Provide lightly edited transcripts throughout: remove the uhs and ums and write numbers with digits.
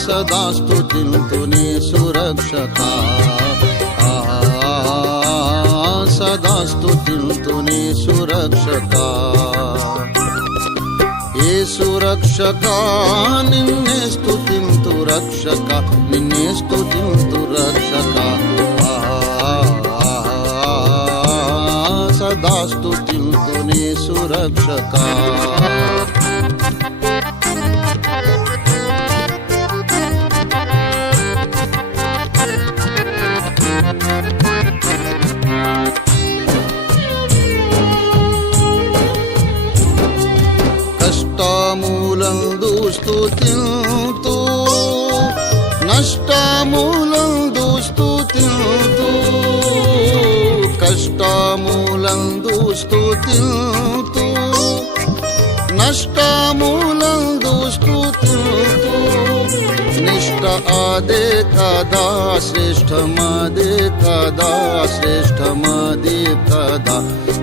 సదా స్తుతింతునే సురక్షకా సదా స్తుతింతునే సురక్షకా యేసు రక్షకా నిన్నే స్తుతింతు రక్షక నిన్నే స్తుతింతు రక్షక సదా స్తుతింతునే సురక్షకా కష్టములందు స్తుతింతు నష్టములందు స్తుతింతు కష్టములందు స్తుతింతు నష్టములందు స్తుతింతు నిష్ట అదే కదా శ్రేష్టమదే కదా శ్రేష్టమదే కదా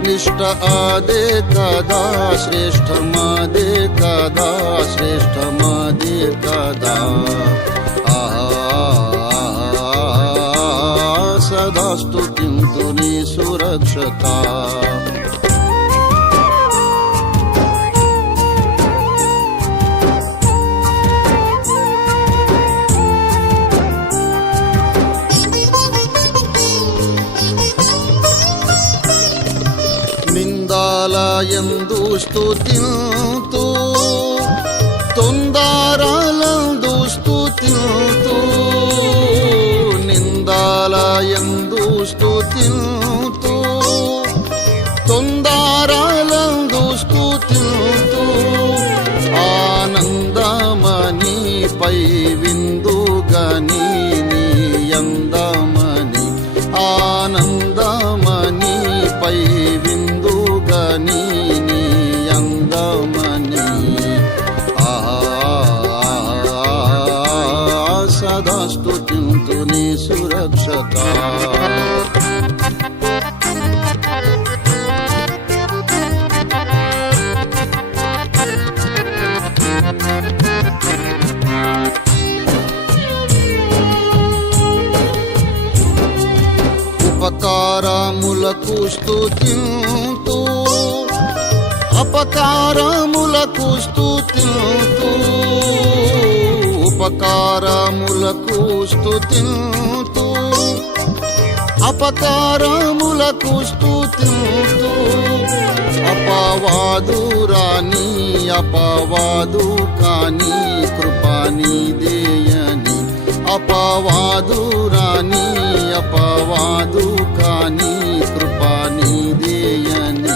నిష్ట అదే కదా శ్రేష్టమదే కదా శ్రేష్టమదే కదా సదా స్తుతింతునే సురక్షకా నిందాలయందు స్తుతింతు తొందరలందు స్తుతింతు నిందాలయందు స్తుతింతు తొందరలందు స్తుతింతు ఆనందమని పై విందుగని నీ అందమని ఆనందమని పై విందుగని నీ అందమని సదా స్తుతింతునే సురక్షకా ఉపకారములకు స్తుతింతు అపకారములకు స్తుతింతు ఉపకారములకు స్తుతింతు అపకారములకు స్తుతింతు అపవాదురాని అపవాదు కాని కృపానిదేయని అపవాదురాని అపవాదు కాని కృపానిదేయని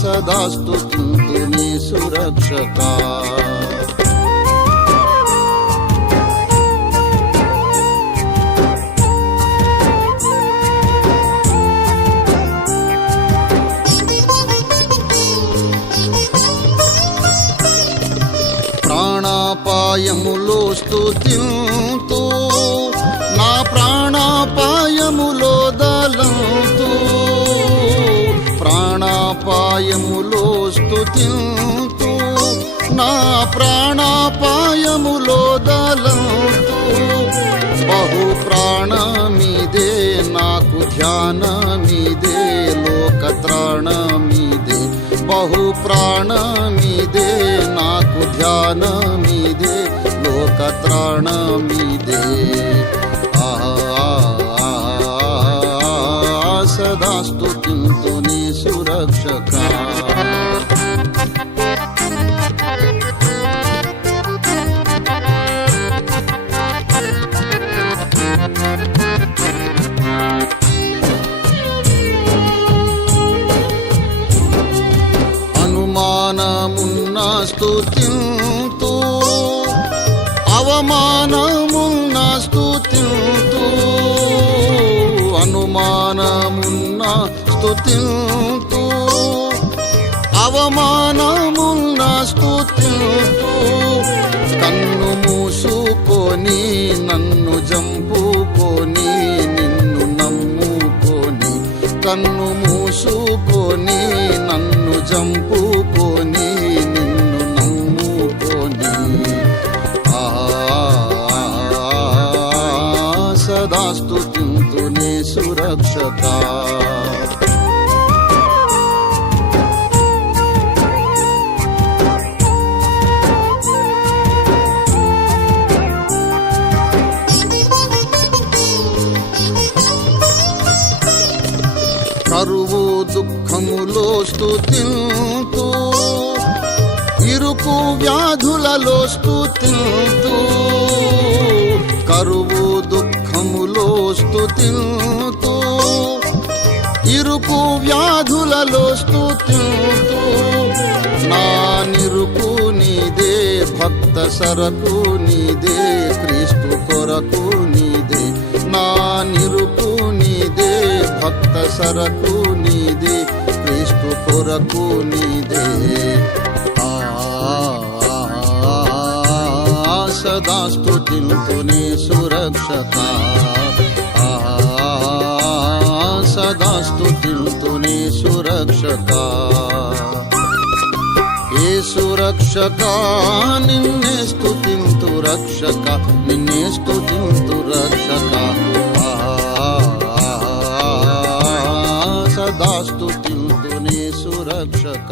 సదా స్తుతింతునే సురక్షకా ప్రాణాపాయములో స్తుతింతు నా ప్రాణాపాయములో దలంతు ప్రాణాపాయములో స్తుతింతు నా ప్రాణాపాయములో దలంతు బహు ప్రాణమిదే నాకు ధ్యానమిదే లోకత్రాణమిదే బహు ప్రాణమిదే నాకు ధ్యానమిదే లోకత్రాణమిదే సదా స్తుతింతునే సురక్షకా అనుమానమున్న స్తుతింతు అవమానమున్న స్తుతింతు అనుమానమున్న స్తుతింతు అవమానమున్న స్తుతింతు కన్ను మూసుకొని నన్ను జంపుకొని నిన్ను నమ్ముకొని కన్ను మూసుకొని నన్ను జంపుకొని నిన్ను సురక్షక. కరువు దుఃఖములో స్తుతింతు, ఇరుకు వ్యాధులలో స్తుతింతు. కరువు దుఃఖములో స్తుతింతు, ఇరుకు వ్యాధులలో స్తుతింతు. నా నిరుకు నీదే, భక్త సరకు నీదే, క్రీస్తు కొరకు నీదే. నా నిరుకు నీదే, భక్త సరకు నీదే, క్రీస్తు కొరకు నీదే. సదా స్తుతింతునే సురక్షక, సదా స్తుతింతునే సురక్షక. ఏ సురక్షక నిన్నే స్తుతింతు రక్షక, నిన్నే స్తుతింతు రక్షక. సదా స్తుతింతునే సురక్షక.